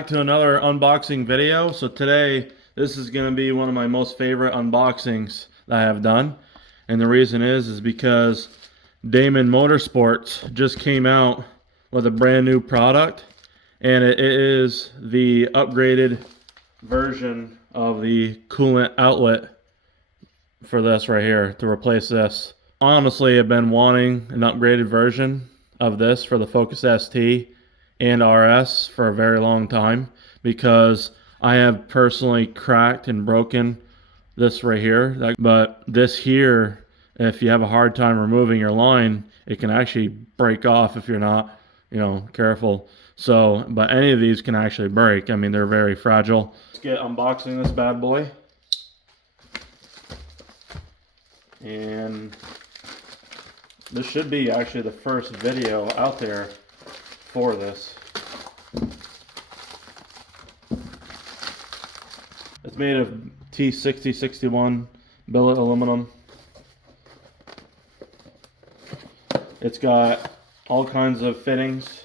back to another unboxing video. So today, this is going to be one of my most favorite unboxings that I have done. And the reason is because Damond Motorsports just came out with a brand new product. And it is the upgraded version of the coolant outlet for this right here to replace this. Honestly, I've been wanting an upgraded version of this for the Focus ST and RS for a very long time, because I have personally cracked and broken this right here. But this here, if you have a hard time removing your line, it can actually break off if you're not, careful. So, but any of these can actually break. I mean, they're very fragile. Let's get unboxing this bad boy. And this should be actually the first video out there for this. It's made of T6061 billet aluminum. It's got all kinds of fittings,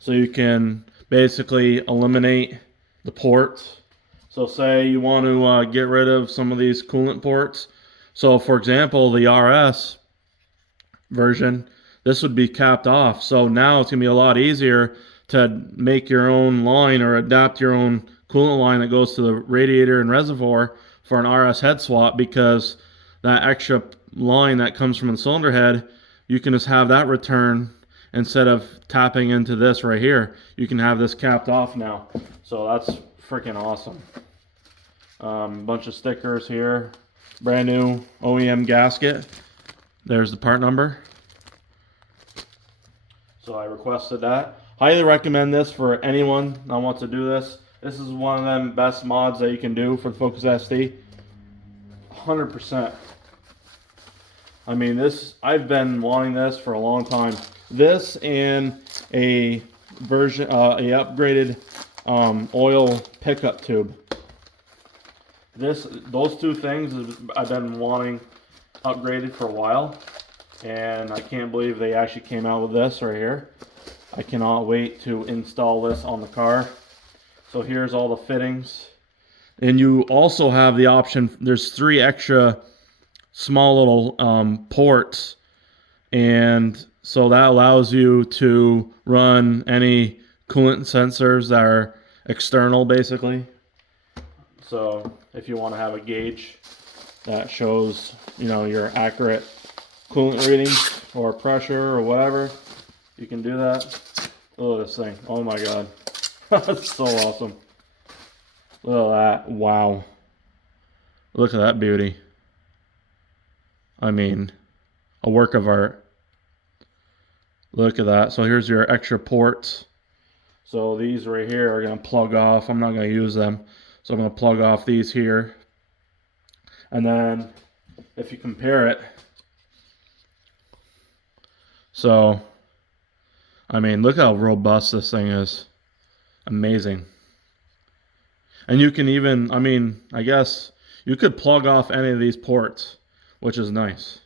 so you can basically eliminate the ports. So say you want to get rid of some of these coolant ports. So for example, the RS version, this would be capped off. So now it's going to be a lot easier to make your own line or adapt your own coolant line that goes to the radiator and reservoir for an RS head swap, because that extra line that comes from the cylinder head, you can just have that return instead of tapping into this right here. You can have this capped off now. So that's freaking awesome. Bunch of stickers here. Brand new OEM gasket. There's the part number. So I requested that. Highly recommend this for anyone that wants to do this. This is one of them best mods that you can do for the Focus ST. 100%. I mean, this, I've been wanting this for a long time. This and a version, upgraded oil pickup tube. Those two things I've been wanting upgraded for a while, and I can't believe they actually came out with this right here. I cannot wait to install this on the car. So here's all the fittings, and you also have the option. There's 3 extra small little ports, and so that allows you to run any coolant sensors that are external, basically. So if you want to have a gauge that shows, your accurate coolant readings or pressure or whatever, you can do that. Look at this thing. Oh my god. That's so awesome. Look at that. Wow. Look at that beauty. I mean, a work of art. Look at that. So here's your extra ports. So these right here are going to plug off. I'm not going to use them. So I'm going to plug off these here. And then if you compare it, so I mean, look how robust this thing is. Amazing. And you can even, I mean, I guess you could plug off any of these ports, which is nice.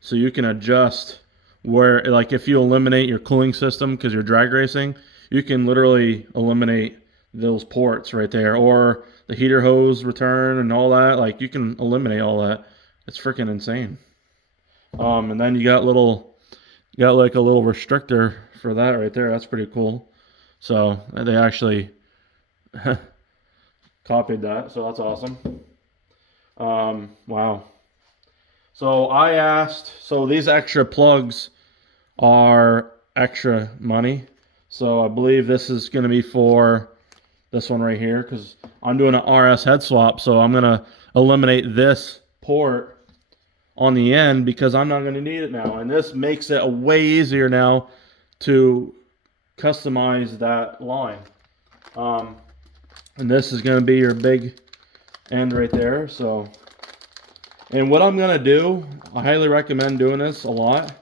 So you can adjust where, like if you eliminate your cooling system because you're drag racing, you can literally eliminate those ports right there, or the heater hose return and all that. Like, you can eliminate all that. It's freaking insane. And then you got like a little restrictor for that right there. That's pretty cool. So they actually copied that, so that's awesome. Wow. So I asked, so these extra plugs are extra money. So I believe this is going to be for this one right here, because I'm doing an RS head swap, so I'm going to eliminate this port on the end because I'm not going to need it now. And this makes it way easier now to customize that line. And this is going to be your big end right there. So, and what I'm going to do, I highly recommend doing this a lot,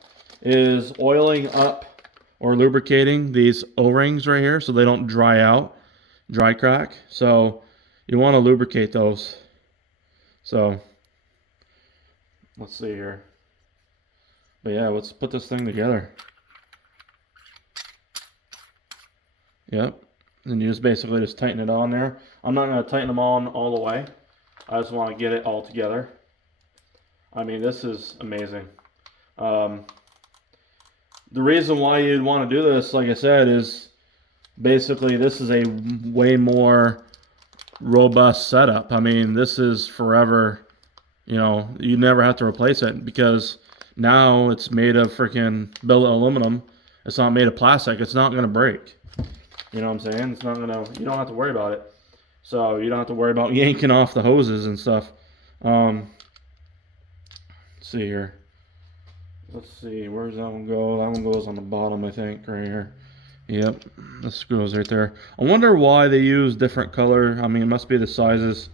is oiling up or lubricating these O-rings right here so they don't dry out, dry crack. So you want to lubricate those. So let's see here. But yeah, let's put this thing together. Yep. And you just basically just tighten it on there. I'm not going to tighten them on all the way. I just want to get it all together. I mean, this is amazing. The reason why you'd want to do this, like I said, is basically this is a way more robust setup. I mean, this is forever, you know, you never have to replace it because now it's made of freaking billet aluminum. It's not made of plastic. It's not going to break. You know what I'm saying? It's not going to, you don't have to worry about it. So you don't have to worry about yanking off the hoses and stuff. Let's see here. Let's see, where does that one go? That one goes on the bottom, I think, right here. Yep, this goes right there. I wonder why they use different color. I mean, it must be the sizes.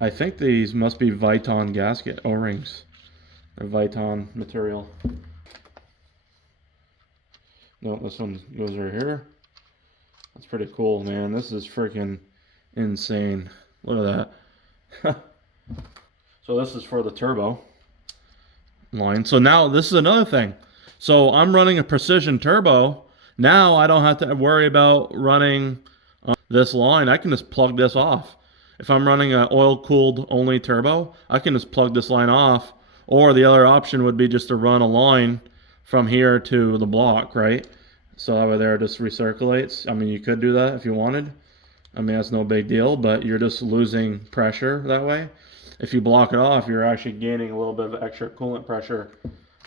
I think these must be Viton gasket O-rings. They're Viton material. No, this one goes right here. That's pretty cool, man. This is freaking insane. Look at that. So this is for the turbo line. So now this is another thing. So I'm running a precision turbo. Now I don't have to worry about running this line. I can just plug this off. If I'm running an oil-cooled only turbo, I can just plug this line off. Or the other option would be just to run a line from here to the block, right? So that way there it just recirculates. I mean, you could do that if you wanted. I mean, that's no big deal, but you're just losing pressure that way. If you block it off, you're actually gaining a little bit of extra coolant pressure,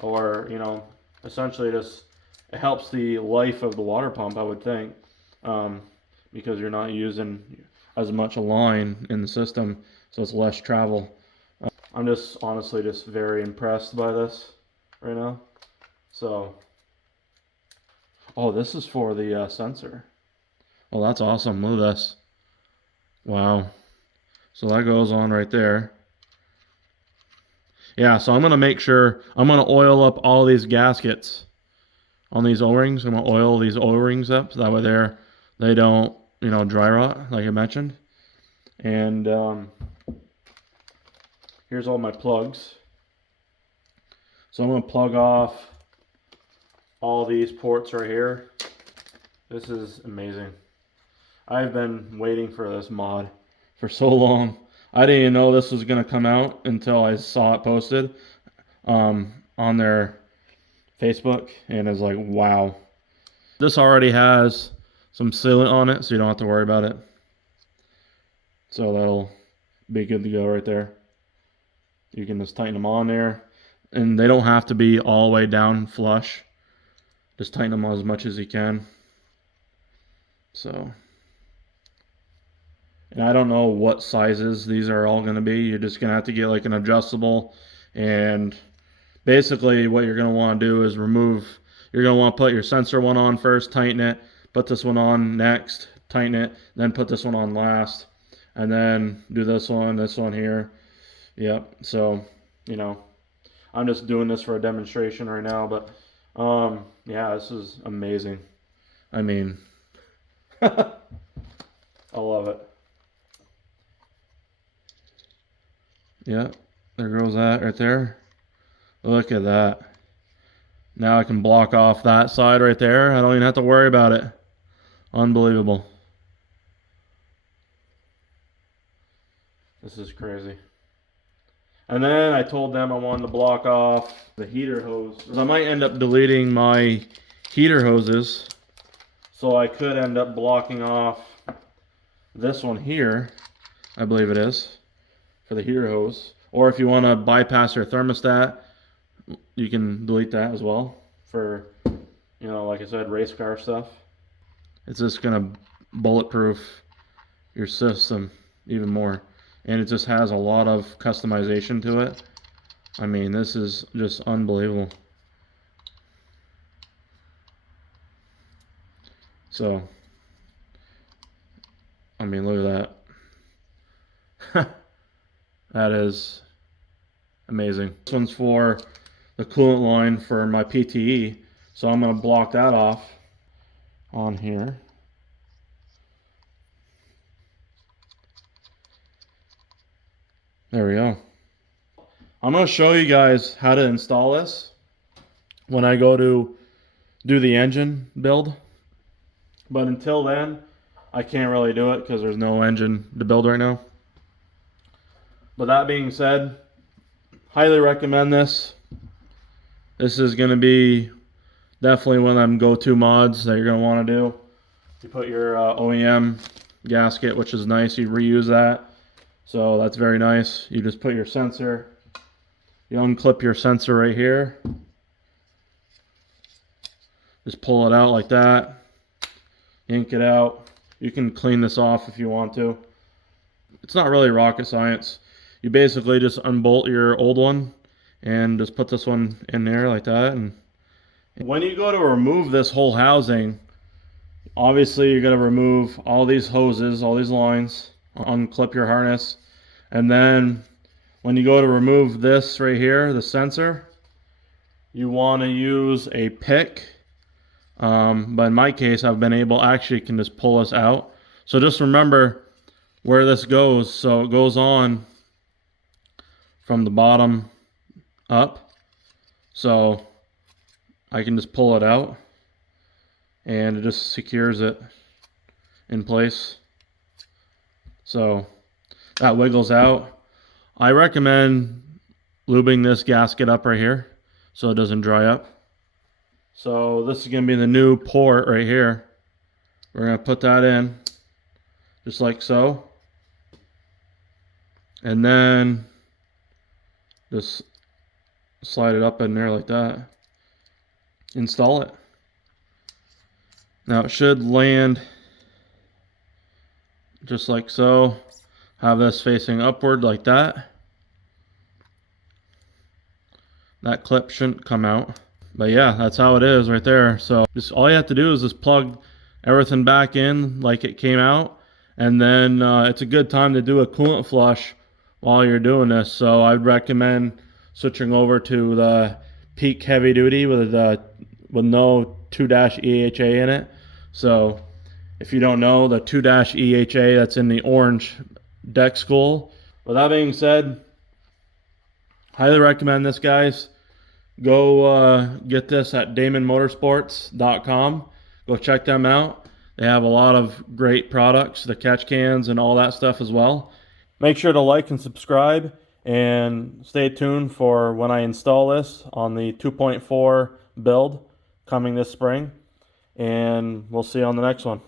or, you know, essentially just, it helps the life of the water pump, I would think, because you're not using as much a line in the system, so it's less travel. I'm just honestly just very impressed by this right now. So, oh, this is for the sensor. Oh, that's awesome. Look at this. Wow. So that goes on right there. Yeah, so I'm going to make sure, I'm going to oil up all these gaskets on these O-rings. I'm going to oil these O-rings up so that way they don't, you know, dry rot like I mentioned. And here's all my plugs. So I'm going to plug off all these ports right here. This is amazing. I've been waiting for this mod for so long. I didn't even know this was going to come out until I saw it posted on their Facebook, and it's like, wow. This already has some sealant on it, so you don't have to worry about it. So that'll be good to go right there. You can just tighten them on there, and they don't have to be all the way down flush. Just tighten them on as much as you can. So, and I don't know what sizes these are all going to be. You're just going to have to get like an adjustable, and basically what you're going to want to do is remove, you're going to want to put your sensor one on first, tighten it, put this one on next, tighten it, then put this one on last, and then do this one here. Yep. So, you know, I'm just doing this for a demonstration right now, but yeah, this is amazing. I mean, I love it. Yeah, there goes that right there. Look at that. Now I can block off that side right there. I don't even have to worry about it. Unbelievable. This is crazy. And then I told them I wanted to block off the heater hose. I might end up deleting my heater hoses, so I could end up blocking off this one here, I believe it is, for the heater hose. Or if you want to bypass your thermostat, you can delete that as well for, you know, like I said, race car stuff. It's just going to bulletproof your system even more. And it just has a lot of customization to it. I mean, this is just unbelievable. So, I mean, look at that. That is amazing. This one's for the coolant line for my PTE. So I'm going to block that off on here. There we go. I'm going to show you guys how to install this when I go to do the engine build. But until then, I can't really do it because there's no engine to build right now. But that being said, highly recommend this. This is going to be definitely one of them go-to mods that you're going to want to do. You put your OEM gasket, which is nice. You reuse that. So that's very nice. You just put your sensor. You unclip your sensor right here. Just pull it out like that. Yank it out. You can clean this off if you want to. It's not really rocket science. You basically just unbolt your old one and just put this one in there like that. And when you go to remove this whole housing, obviously you're going to remove all these hoses, all these lines, unclip your harness, and then when you go to remove this right here, the sensor, you want to use a pick. But in my case, I've been able, actually can just pull this out. So just remember where this goes. So it goes on from the bottom up. So I can just pull it out and it just secures it in place. So that wiggles out. I recommend lubing this gasket up right here so it doesn't dry up. So this is going to be the new port right here. We're going to put that in just like so. And then just slide it up in there like that. Install it. Now it should land just like so. Have this facing upward like that. That clip shouldn't come out. But yeah, that's how it is right there. So just all you have to do is just plug everything back in like it came out. And then it's a good time to do a coolant flush while you're doing this. So I'd recommend switching over to the Peak Heavy Duty with no 2-EHA in it. So if you don't know, the 2-EHA, that's in the orange deck school. With that being said, highly recommend this, guys. Go get this at DamondMotorsports.com. Go check them out. They have a lot of great products, the catch cans and all that stuff as well. Make sure to like and subscribe and stay tuned for when I install this on the 2.4 build coming this spring. And we'll see you on the next one.